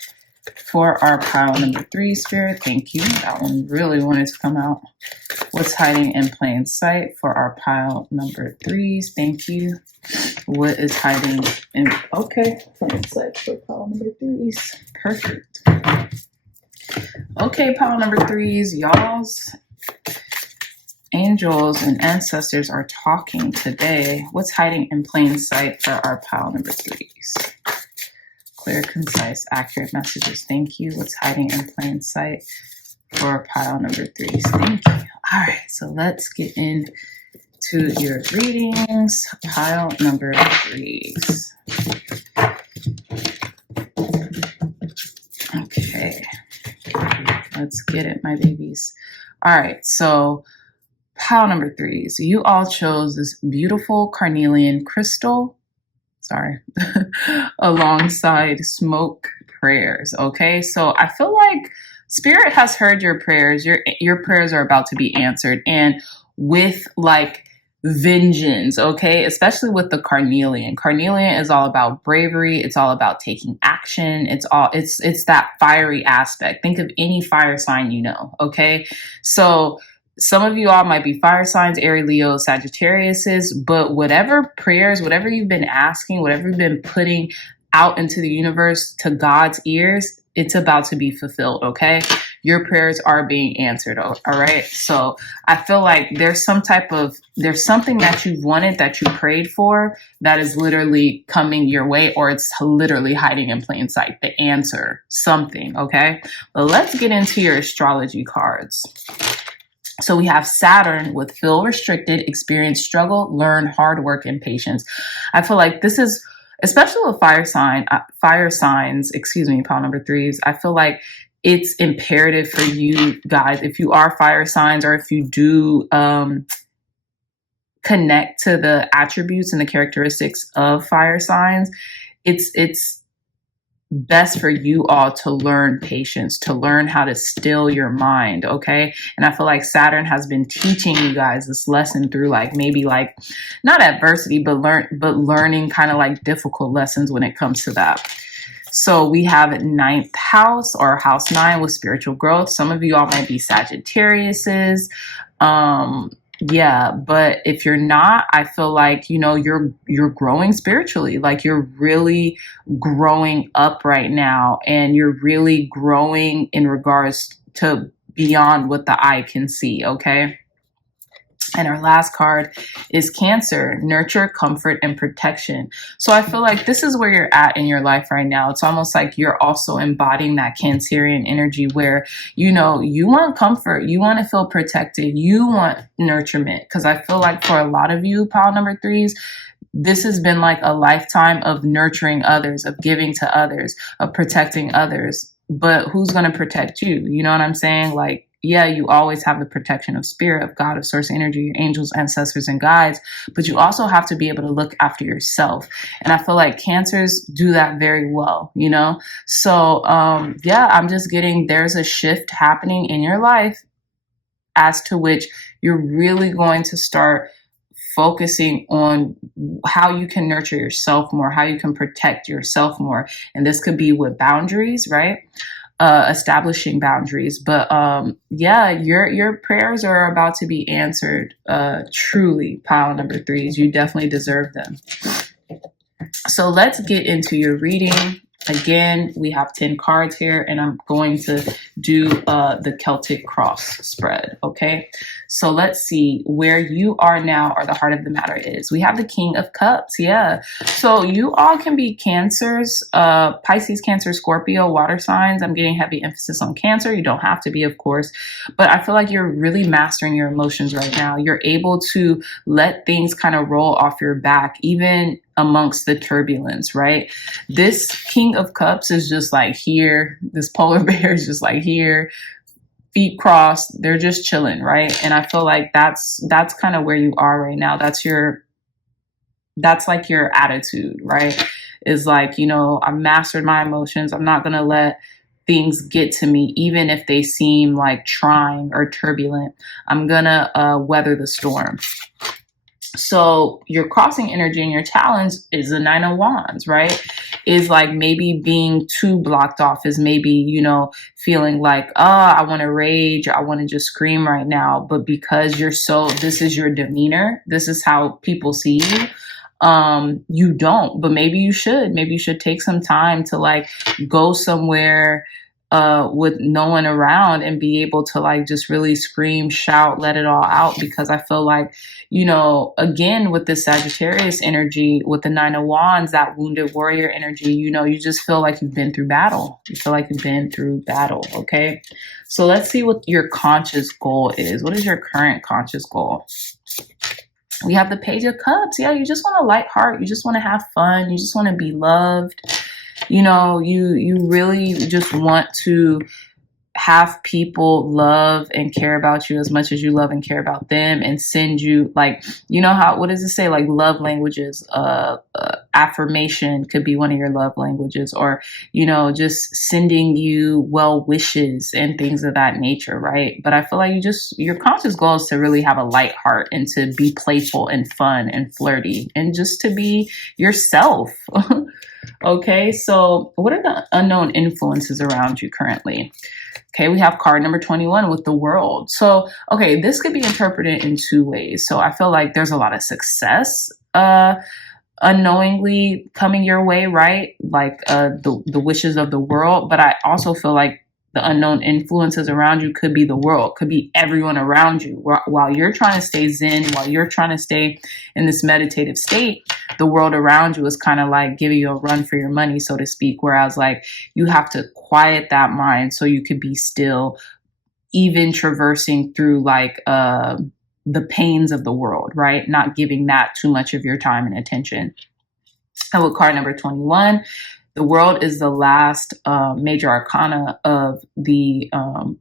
for our pile number three, Spirit? Thank you. That one really wanted to come out. What's hiding in plain sight for our pile number threes? Thank you. What is hiding in plain sight for pile number threes? Perfect. Okay, pile number threes, y'all's angels and ancestors are talking today. What's hiding in plain sight for our pile number threes? Clear, concise, accurate messages. Thank you. What's hiding in plain sight for pile number threes? Thank you. All right, so let's get into your readings. Pile number threes. Okay, let's get it, my babies. All right, so pile number threes, you all chose this beautiful carnelian crystal, alongside smoke prayers. Okay, so I feel like Spirit has heard your prayers. Your prayers are about to be answered, and with like vengeance, okay? Especially with the carnelian. Carnelian is all about bravery. It's all about taking action. It's that fiery aspect. Think of any fire sign you know, okay? So some of you all might be fire signs, Aries, Leo, Sagittariuses, but whatever prayers, whatever you've been asking, whatever you've been putting out into the universe to God's ears, it's about to be fulfilled, okay? your prayers are being answered. All right. So I feel like there's something that you've wanted, that you prayed for, that is literally coming your way, or it's literally hiding in plain sight, the answer, something. Okay. But let's get into your astrology cards. So we have Saturn with feel restricted, experience struggle, learn hard work, and patience. I feel like this is, especially with fire signs, pile number 3s. I feel like it's imperative for you guys, if you are fire signs, or if you do connect to the attributes and the characteristics of fire signs, it's best for you all to learn patience, to learn how to still your mind. Okay. And I feel like Saturn has been teaching you guys this lesson through maybe not adversity, but learning kind of like difficult lessons when it comes to that. So we have ninth house, or house 9, with spiritual growth. Some of you all might be Sagittariuses. Yeah, but if you're not, I feel like, you're growing spiritually. Like, you're really growing up right now, and you're really growing in regards to beyond what the eye can see. Okay. And our last card is Cancer, nurture, comfort, and protection. So I feel like this is where you're at in your life right now. It's almost like you're also embodying that Cancerian energy where, you want comfort, you want to feel protected, you want nurturement. Because I feel like for a lot of you, pile number 3s, this has been like a lifetime of nurturing others, of giving to others, of protecting others. But who's going to protect you? You know what I'm saying? Like, yeah, you always have the protection of spirit, of God, of source energy, your angels, ancestors, and guides, but you also have to be able to look after yourself. And I feel like Cancers do that very well, So, yeah, I'm just getting, there's a shift happening in your life as to which you're really going to start focusing on how you can nurture yourself more, how you can protect yourself more. And this could be with boundaries, right? Establishing boundaries. But yeah, your prayers are about to be answered. Truly, pile number 3s. You definitely deserve them. So let's get into your reading. Again, we have 10 cards here, and I'm going to do the Celtic cross spread, okay? So let's see where you are now, or the heart of the matter is. We have the King of Cups, yeah. So you all can be Cancers, Pisces, Cancer, Scorpio, water signs. I'm getting heavy emphasis on Cancer. You don't have to be, of course, but I feel like you're really mastering your emotions right now. You're able to let things kind of roll off your back, even amongst the turbulence, right? This King of Cups is just like here. This polar bear is just like here, feet crossed. They're just chilling, right? And I feel like that's kind of where you are right now. That's like your attitude, right? Is like, I've mastered my emotions. I'm not going to let things get to me, even if they seem like trying or turbulent. I'm going to weather the storm. So your crossing energy and your challenge is the 9 of Wands, right? Is like maybe being too blocked off, is maybe, feeling like, I want to rage, I want to just scream right now. But because this is your demeanor, this is how people see you. You don't, but maybe you should take some time to go somewhere with no one around and be able to just really scream, shout, let it all out. Because I feel like, again, with this Sagittarius energy, with the 9 of Wands, that wounded warrior energy, you just feel like you've been through battle. You feel like you've been through battle. Okay. So let's see what your conscious goal is. What is your current conscious goal? We have the Page of Cups. Yeah. You just want a light heart. You just want to have fun. You just want to be loved. You really just want to have people love and care about you as much as you love and care about them, and send you what does it say? Like love languages, affirmation could be one of your love languages, or, just sending you well wishes and things of that nature. Right. But I feel like your conscious goal is to really have a light heart and to be playful and fun and flirty and just to be yourself. Okay. So what are the unknown influences around you currently? Okay, we have card number 21 with the World. So, okay, this could be interpreted in two ways. So I feel like there's a lot of success unknowingly coming your way, right? Like the wishes of the world. But I also feel like the unknown influences around you could be the world, could be everyone around you. While you're trying to stay zen, while you're trying to stay in this meditative state, the world around you is kind of like giving you a run for your money, so to speak. Whereas like you have to quiet that mind so you could be still, even traversing through like the pains of the world, right? Not giving that too much of your time and attention. And with card number 21, the world is the last major arcana of the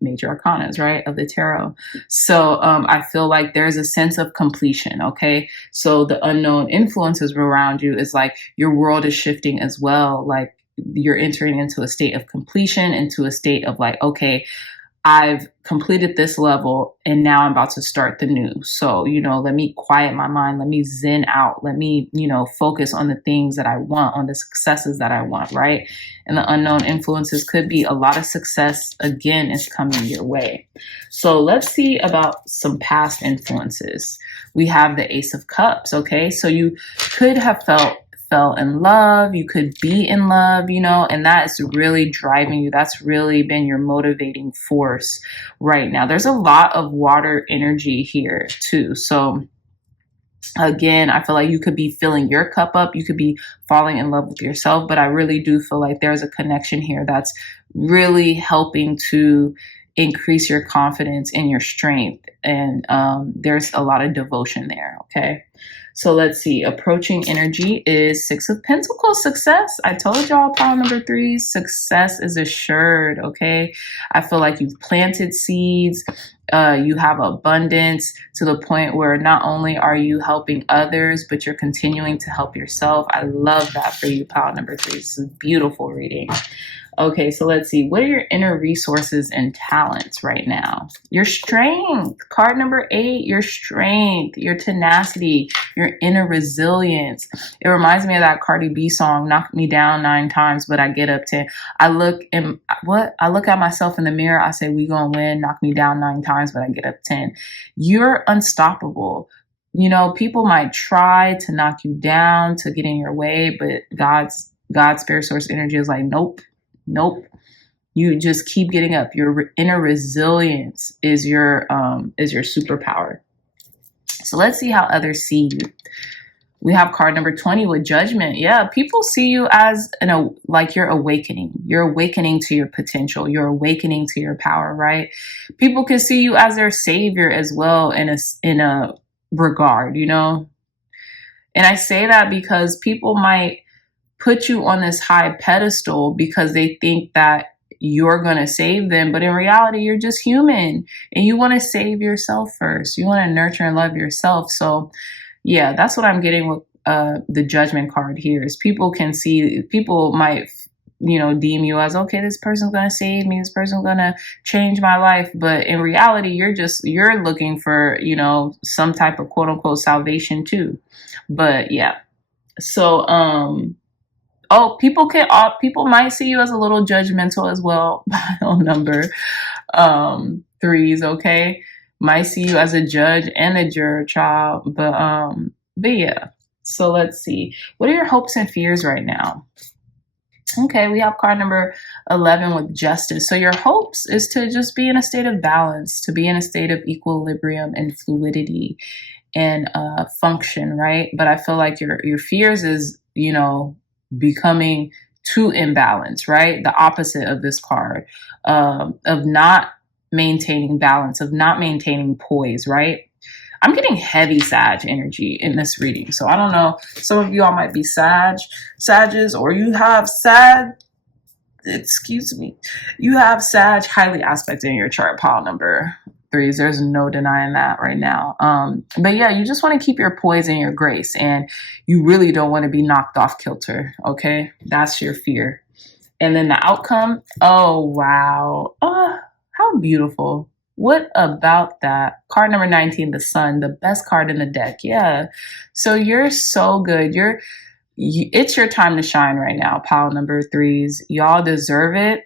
major arcanas, right, of the tarot. So I feel like there's a sense of completion, okay? So the unknown influences around you is like your world is shifting as well. Like you're entering into a state of completion, into a state of like, okay, I've completed this level and now I'm about to start the new. So, let me quiet my mind. Let me zen out. Let me, focus on the things that I want, on the successes that I want, right? And the unknown influences could be a lot of success, again, is coming your way. So let's see about some past influences. We have the Ace of Cups, okay? So you could have fell in love, you could be in love, and that is really driving you. That's really been your motivating force right now. There's a lot of water energy here too. So again, I feel like you could be filling your cup up. You could be falling in love with yourself, but I really do feel like there's a connection here that's really helping to increase your confidence and your strength. And there's a lot of devotion there. Okay. So let's see. Approaching energy is Six of Pentacles, success. I told y'all, pile number 3, success is assured. Okay. I feel like you've planted seeds. You have abundance to the point where not only are you helping others, but you're continuing to help yourself. I love that for you, pile number 3. This is a beautiful reading. Okay, so let's see. What are your inner resources and talents right now? Your strength. Card number 8, your strength, your tenacity, your inner resilience. It reminds me of that Cardi B song, Knock Me Down 9 times, but I get up 10. I look at myself in the mirror. I say, we gonna win. Knock me down 9 times, but I get up 10. You're unstoppable. People might try to knock you down, to get in your way, but God's spirit source energy is like, nope. You just keep getting up. Your inner resilience is your superpower. So let's see how others see you. We have card number 20 with Judgment. Yeah, people see you as like you're awakening. You're awakening to your potential. You're awakening to your power, right? People can see you as their savior as well in a regard, And I say that because people might put you on this high pedestal because they think that you're going to save them. But in reality, you're just human and you want to save yourself first. You want to nurture and love yourself. So yeah, that's what I'm getting with the Judgment card here is people might, deem you as, okay, this person's going to save me. This person's going to change my life. But in reality, you're looking for, some type of quote unquote salvation too. But yeah. So, people might see you as a little judgmental as well. Pile number 3s, okay? Might see you as a judge and a juror, child. But yeah. So let's see. What are your hopes and fears right now? Okay, we have card number 11 with Justice. So your hopes is to just be in a state of balance, to be in a state of equilibrium and fluidity and function, right? But I feel like your fears is, becoming too imbalanced, right? The opposite of this card, of not maintaining balance, of not maintaining poise, right? I'm getting heavy Sag energy in this reading. So I don't know, some of you all might be Sages, or you have you have Sag highly aspected in your chart, pile number 3s. There's no denying that right now. But yeah, you just want to keep your poise and your grace, and you really don't want to be knocked off kilter. Okay, that's your fear. And then the outcome. Oh wow, how beautiful! What about that? Card number 19, the Sun, the best card in the deck. Yeah, so you're so good. It's your time to shine right now, pile number 3s. Y'all deserve it.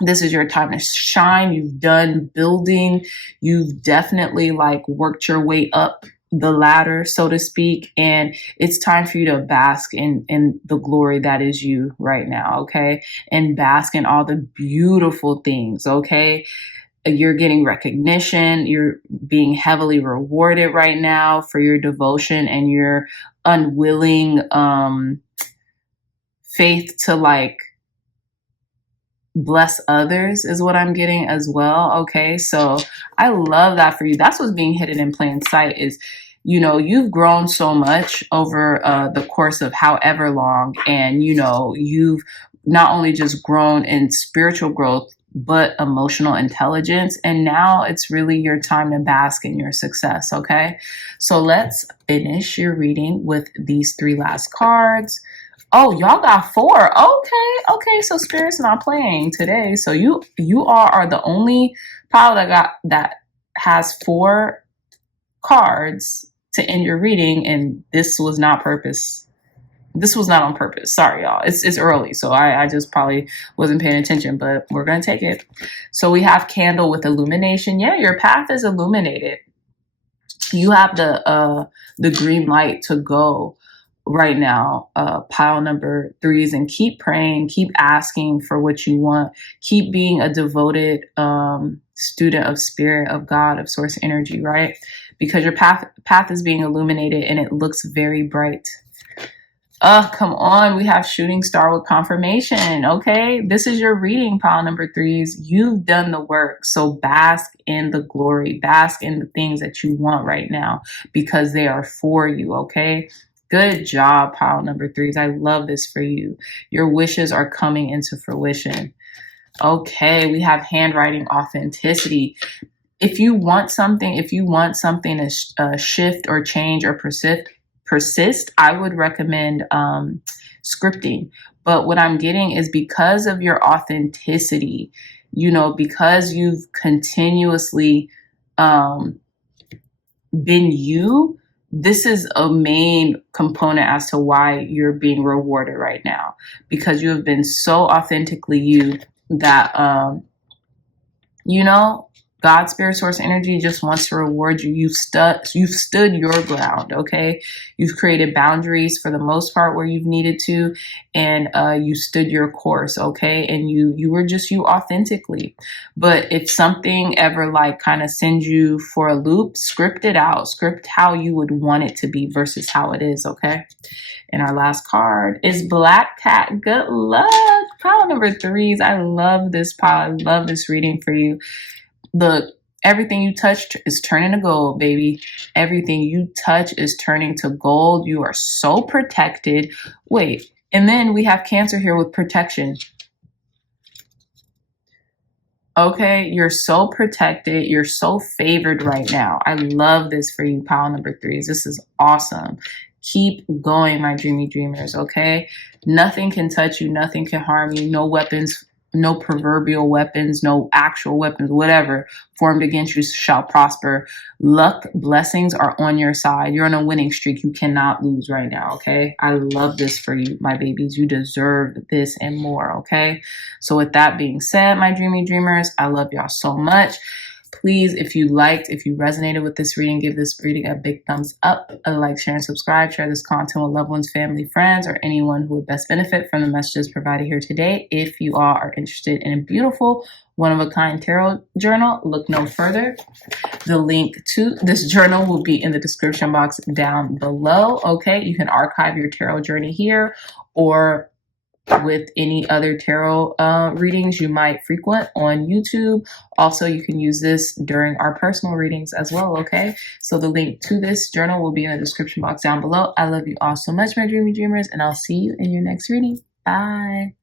This is your time to shine. You've done building. You've definitely worked your way up the ladder, so to speak, and it's time for you to bask in the glory that is you right now, okay? And bask in all the beautiful things, okay? You're getting recognition. You're being heavily rewarded right now for your devotion and your unwilling faith to like bless others is what I'm getting as well. Okay. So I love that for you. That's what's being hidden in plain sight is, you know, you've grown so much over the course of however long. And, you know, you've not only just grown in spiritual growth, but emotional intelligence. And now it's really your time to bask in your success. Okay. So let's finish your reading with these 3 last cards. Oh, y'all got 4. Okay. So Spirit's not playing today. So you all are the only pile that has 4 cards to end your reading, and this was not purpose. This was not on purpose. Sorry, y'all. It's early, so I just probably wasn't paying attention, but we're gonna take it. So we have Candle with illumination. Yeah, your path is illuminated. You have the green light to go right now, pile number 3s, and keep praying, keep asking for what you want, keep being a devoted student of spirit, of God, of source energy, right? Because your path is being illuminated and it looks very bright. Come on, we have Shooting Star with confirmation. Okay, this is your reading, pile number 3s. You've done the work, so bask in the glory, bask in the things that you want right now because they are for you. Okay. Good job, pile number 3s. I love this for you. Your wishes are coming into fruition. Okay, we have handwriting authenticity. If you want something to shift or change or persist, I would recommend scripting. But what I'm getting is because of your authenticity, you know, because you've continuously been you, this is a main component as to why you're being rewarded right now, because you have been so authentically you that, you know, God, spirit, source, energy just wants to reward you. You've stood your ground, okay? You've created boundaries for the most part where you've needed to, and you stood your course, okay? And you were just you authentically. But if something ever like kind of sends you for a loop, script it out. Script how you would want it to be versus how it is, okay? And our last card is Black Cat. Good luck. Pile number 3s. I love this pile. I love this reading for you. Look, everything you touch is turning to gold, baby. Everything you touch is turning to gold. You are so protected. Wait, and then we have Cancer here with protection. Okay, you're so protected. You're so favored right now. I love this for you, pile number 3s. This is awesome. Keep going, my dreamy dreamers, okay? Nothing can touch you. Nothing can harm you. No weapons, no proverbial weapons, no actual weapons, whatever formed against you shall prosper. Luck, blessings are on your side. You're on a winning streak. You cannot lose right now, okay? I love this for you, my babies. You deserve this and more, okay? So with that being said, my dreamy dreamers, I love y'all so much. Please, if you resonated with this reading, give this reading a big thumbs up, a like, share, and subscribe. Share this content with loved ones, family, friends, or anyone who would best benefit from the messages provided here today. If you all are interested in a beautiful, one-of-a-kind tarot journal, look no further. The link to this journal will be in the description box down below. Okay, you can archive your tarot journey here or with any other tarot readings you might frequent on YouTube. Also, you can use this during our personal readings as well, okay? So the link to this journal will be in the description box down below. I love you all so much, my dreamy dreamers, and I'll see you in your next reading. Bye.